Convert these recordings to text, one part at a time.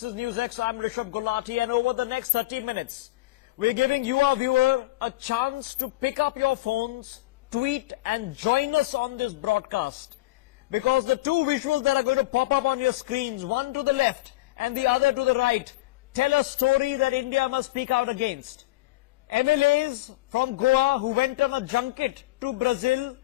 This is NewsX. I'm Rishabh Gulati, and over the next 30 minutes, we're giving you, our viewer, a chance to pick up your phones, tweet, and join us on this broadcast. Because the two visuals that are going to pop up on your screens, one to the left and the other to the right, tell a story that India must speak out against. MLAs from Goa who went on a junket to Brazil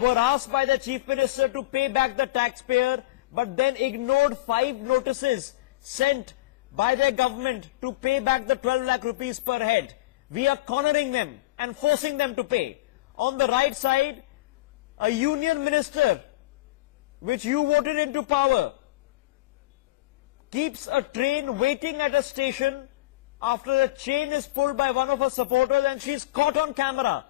were asked by the Chief Minister to pay back the taxpayer, but then ignored 5 notices sent by their government to pay back the 12 lakh rupees per head. We are cornering them and forcing them to pay. On the right side, a union minister, which you voted into power, keeps a train waiting at a station after a chain is pulled by one of her supporters, and she's caught on camera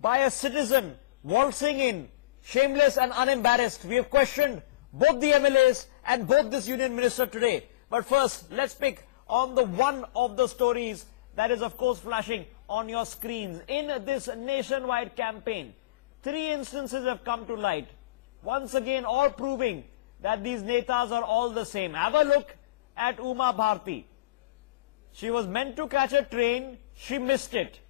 by a citizen waltzing in, shameless and unembarrassed. We have questioned both the MLAs and both this union minister today. But first, let's pick on the one of the stories that is, of course, flashing on your screens. In this nationwide campaign, 3 instances have come to light. Once again, all proving that these netas are all the same. Have a look at Uma Bharti. She was meant to catch a train. She missed it.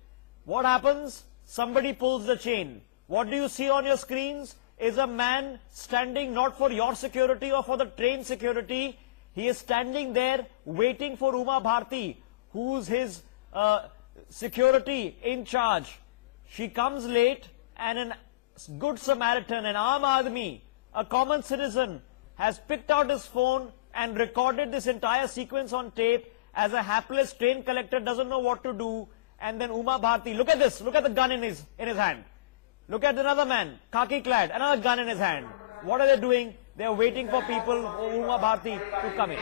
What happens? Somebody pulls the chain. What do you see on your screens? Is a man standing not for your security or for the train security. He is standing there waiting for Uma Bharti, who's his security in charge. She comes late, and a good Samaritan, an Aam Aadmi, a common citizen, has picked out his phone and recorded this entire sequence on tape as a hapless train collector doesn't know what to do. And then Uma Bharti, look at this, look at the gun in his hand. Look at another man, khaki clad, another gun in his hand. What are they doing? They are waiting for people, Uma Bharti, to come in.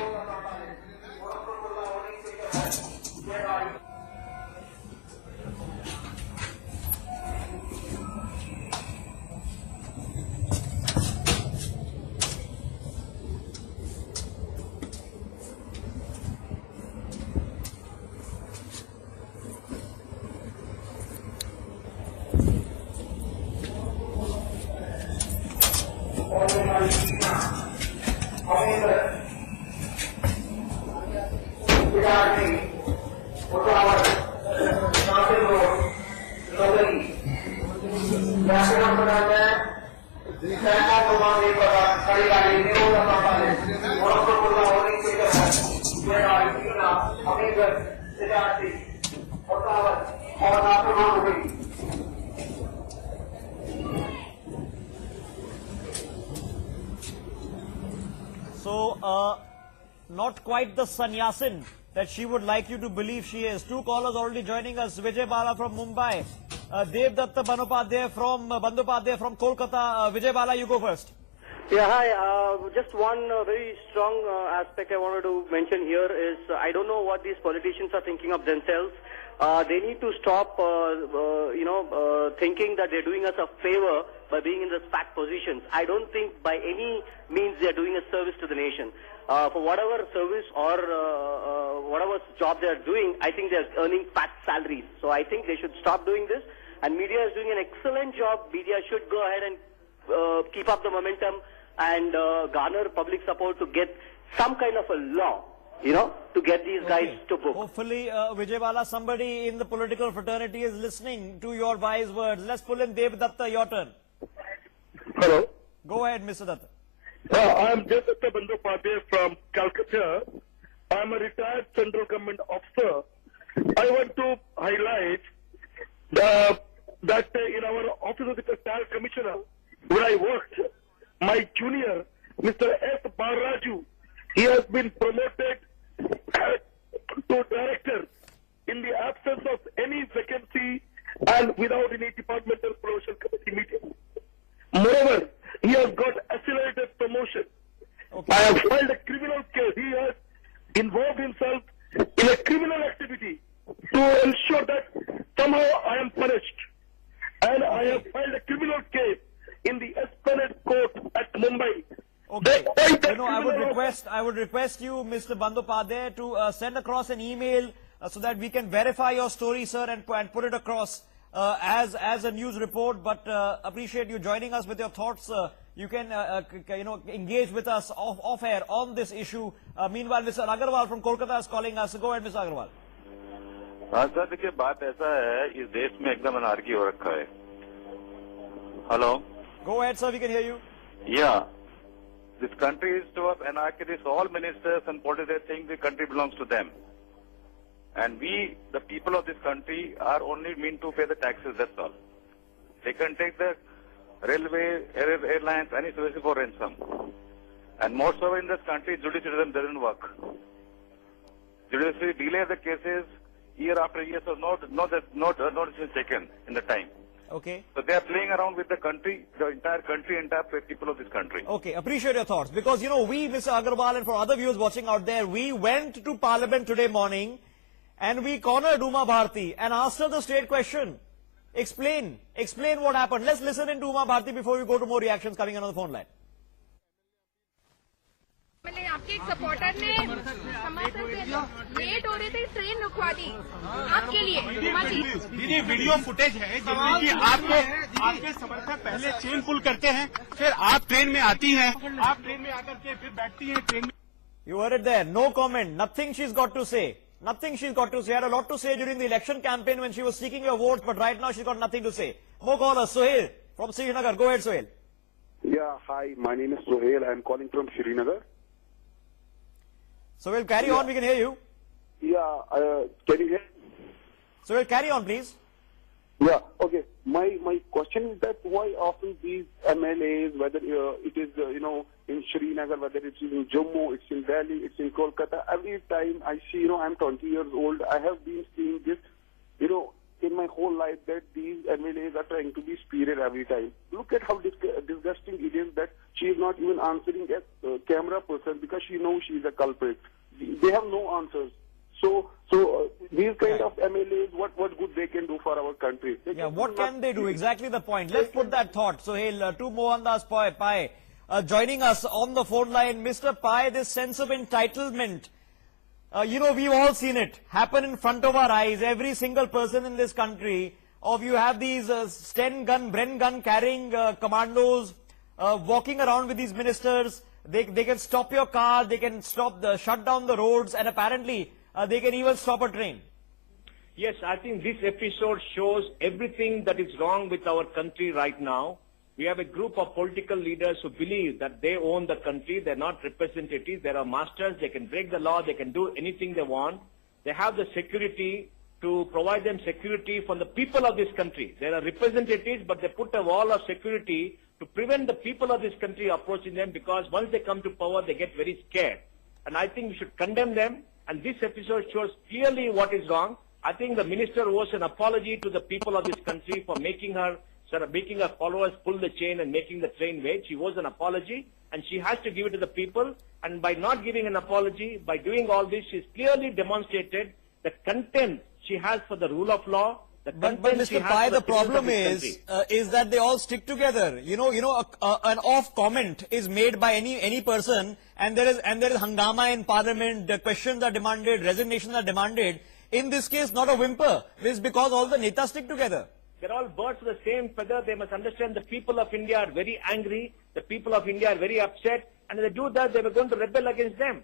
So, not quite the sannyasin that she would like you to believe she is. 2 callers already joining us. Vijay Bala from Mumbai, Devdatta Bandopadhyay from Kolkata. Vijay Bala, you go first. Yeah, hi. Just one very strong aspect I wanted to mention here is I don't know what these politicians are thinking of themselves. They need to stop, thinking that they're doing us a favor by being in the SPAC positions. I don't think by any means they're doing a service to the nation. For whatever service or whatever job they're doing, I think they're earning fat salaries. So I think they should stop doing this. And media is doing an excellent job. Media should go ahead and keep up the momentum and garner public support to get some kind of a law, to get these guys to book. Hopefully, Vijay Bala, somebody in the political fraternity is listening to your wise words. Let's pull in Devdatta, your turn. Hello. Go ahead, Mr. Datta. I'm Devdatta Bandopadhyay from Calcutta. I'm a retired central government officer. I want to highlight that in our office of the Tariff Commissioner, where I worked, my junior, Mr. S. Barraju, he has been promoted to director in the absence of any vacancy and without any departmental promotion committee meeting. Moreover, he has got accelerated promotion. Okay. I have filed a criminal case. He has involved himself in a criminal activity to ensure that somehow I am punished. And I have filed a criminal case in the Esplanade Court at Mumbai. Okay. I would request you, Mr. Bandopadhyay, to send across an email so that we can verify your story, sir, and put it across as a news report. But appreciate you joining us with your thoughts you can engage with us off air on this issue. Meanwhile, Mr. Agarwal from Kolkata is calling us. Go ahead, Mr. Agarwal. हाँ sir, देखिए बात ऐसा है, इस देश में एकदम anarchy हो रखा है. Hello. Go ahead, sir. We can hear you. Yeah. This country is to have anarchy. All ministers and politicians think the country belongs to them. And we, the people of this country, are only meant to pay the taxes, that's all. They can take the railway, airlines, any services for ransom. And most of in this country, judiciary doesn't work. Judiciary delay the cases year after year, so no decision taken in the time. Okay. So they are playing around with the country, the entire country, entire people of this country. Okay, appreciate your thoughts. Because, we, Mr. Agarwal, and for other viewers watching out there, we went to Parliament today morning and we cornered Uma Bharti and asked her the straight question. Explain what happened. Let's listen in to Uma Bharti before we go to more reactions coming in on the phone line. आपके एक supporter ने समाचार late हो रहे थे, train रुकवा दी आपके लिए. दीदी वीडियो फुटेज है जिसमें कि आपके समर्थक पहले चेन पुल करते हैं, फिर आप ट्रेन में आती हैं, आप ट्रेन में आकर के फिर बैठती हैं ट्रेन में. You heard it there. No comment. Nothing she's got to say. Nothing she's got to say. She had a lot to say during the election campaign when she was seeking your votes, but right now she's got nothing to say. More callers. Sohail from Srinagar. Go ahead, Sohail. Yeah, hi, my name is Sohail. I'm calling from Srinagar. So we'll carry on, we can hear you. Yeah, can you hear? So we'll carry on, please. Yeah, okay. My question is that why often these MLAs, whether it is, in Srinagar, whether it's in Jammu, it's in Delhi, it's in Kolkata, every time I see, I'm 20 years old, I have been seeing this, in my whole life that these MLAs are trying to be spirited every time. Look at how disgusting it is that she is not even answering a camera person because she knows she is a culprit. They have no answers. So these kind of MLAs, what good they can do for our country? Yeah, what can they do? Exactly the point. Let's put that thought. So, to Mohandas Pai, joining us on the phone line. Mr. Pai, this sense of entitlement, we've all seen it happen in front of our eyes. Every single person in this country, you have these Sten gun, Bren gun carrying commandos walking around with these ministers. They can stop your car, they can shut down the roads, and apparently they can even stop a train. Yes, I think this episode shows everything that is wrong with our country right now. We have a group of political leaders who believe that they own the country. They're not representatives. They are masters. They can break the law. They can do anything they want. They have the security to provide them security from the people of this country. They are representatives, but they put a wall of security to prevent the people of this country approaching them, because once they come to power, they get very scared. And I think we should condemn them. And this episode shows clearly what is wrong. I think the minister owes an apology to the people of this country for making her followers pull the chain and making the train wait. She owes an apology, and she has to give it to the people. And by not giving an apology, by doing all this, she's clearly demonstrated the contempt she has for the rule of law. But Mr. Pai, the problem is that they all stick together. An off comment is made by any person, and there is hangama in Parliament. The questions are demanded, resignations are demanded. In this case, not a whimper. This is because all the netas stick together. They're all birds of the same feather. They must understand the people of India are very angry. The people of India are very upset. And if they do that, they were going to rebel against them.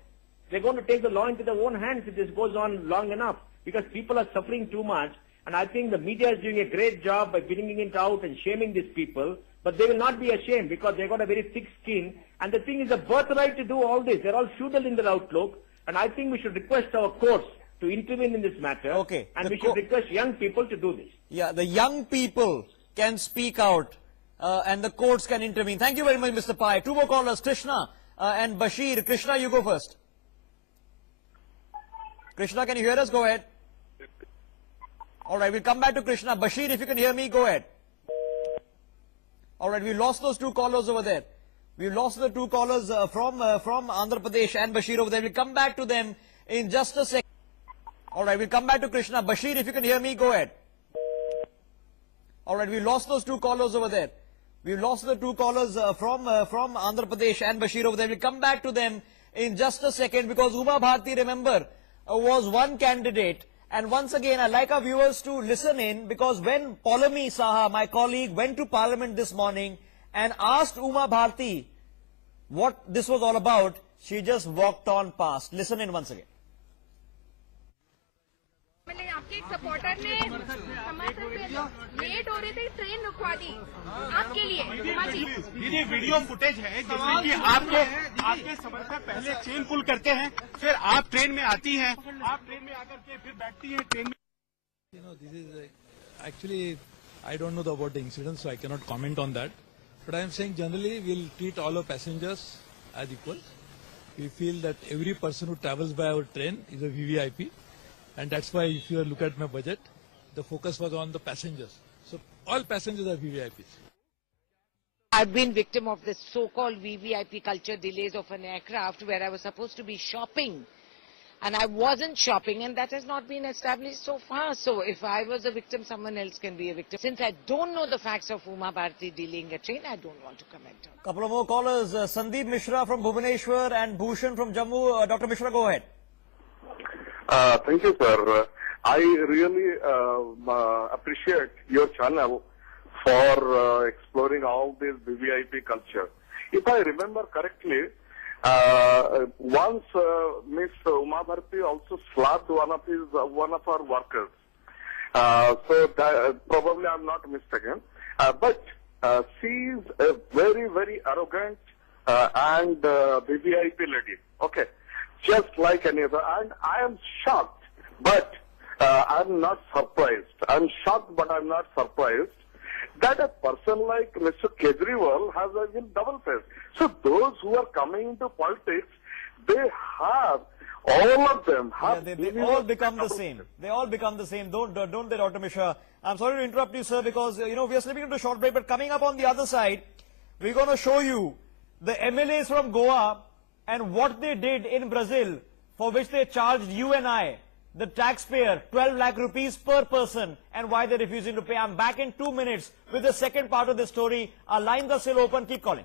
They're going to take the law into their own hands if this goes on long enough, because people are suffering too much. And I think the media is doing a great job by bringing it out and shaming these people. But they will not be ashamed because they've got a very thick skin. And the thing is, a birthright to do all this. They're all feudal in their outlook. And I think we should request our courts to intervene in this matter. Okay. And we should request young people to do this. Yeah, the young people can speak out and the courts can intervene. Thank you very much, Mr. Pai. Two more callers, Krishna and Bashir. Krishna, you go first. Krishna, can you hear us? Go ahead. All right, we'll come back to Krishna. Bashir, if you can hear me, go ahead. All right, we lost those two callers over there. We lost the two callers from Andhra Pradesh and Bashir over there. We'll come back to them in just a second. All right, we'll come back to Krishna. Bashir, if you can hear me, go ahead. All right, we lost those two callers over there. We lost the two callers from Andhra Pradesh and Bashir over there. We'll come back to them in just a second, because Uma Bharti, remember, was one candidate. And once again, I'd like our viewers to listen in, because when Paulami Saha, my colleague, went to Parliament this morning and asked Uma Bharti what this was all about, she just walked on past. Listen in once again. आपके एक supporter ने समाचार पे late हो रहे थे, train रुकवा दी आपके लिए। दीदी वीडियो फुटेज है जिसमें कि आपके समर्थक पहले चेन पुल करते हैं, फिर आप ट्रेन में आती हैं, आप ट्रेन में आकर के फिर बैठती हैं ट्रेन में। This is actually, I don't know about the incident, so I cannot comment on that. But I am saying generally we'll treat all our passengers as equal. We feel that every person who travels by our train is a VVIP. And that's why if you look at my budget, the focus was on the passengers. So all passengers are VVIPs. I've been victim of this so-called VVIP culture, delays of an aircraft where I was supposed to be shopping. And I wasn't shopping, and that has not been established so far. So if I was a victim, someone else can be a victim. Since I don't know the facts of Uma Bharti delaying a train, I don't want to comment on it. Couple of more callers. Sandeep Mishra from Bhubaneswar and Bhushan from Jammu. Dr. Mishra, go ahead. Thank you, sir. I really appreciate your channel for exploring all this VVIP culture. If I remember correctly, once Miss Uma Bharti also slapped one of our workers. So that, probably I'm not mistaken. But she is a very, very arrogant and VVIP lady. Okay. Just like any other. And I am shocked, but I'm not surprised. I'm shocked, but I'm not surprised that a person like Mr. Kejriwal has a double face. So those who are coming into politics, they have, all of them have... Yeah, they all become the same. They all become the same. Don't they, Dr. Mishra? I'm sorry to interrupt you, sir, because, we are slipping into a short break, but coming up on the other side, we're going to show you the MLAs from Goa and what they did in Brazil, for which they charged you and I, the taxpayer, 12 lakh rupees per person, and why they're refusing to pay. I'm back in 2 minutes with the second part of the story. Our lines are still open. Keep calling.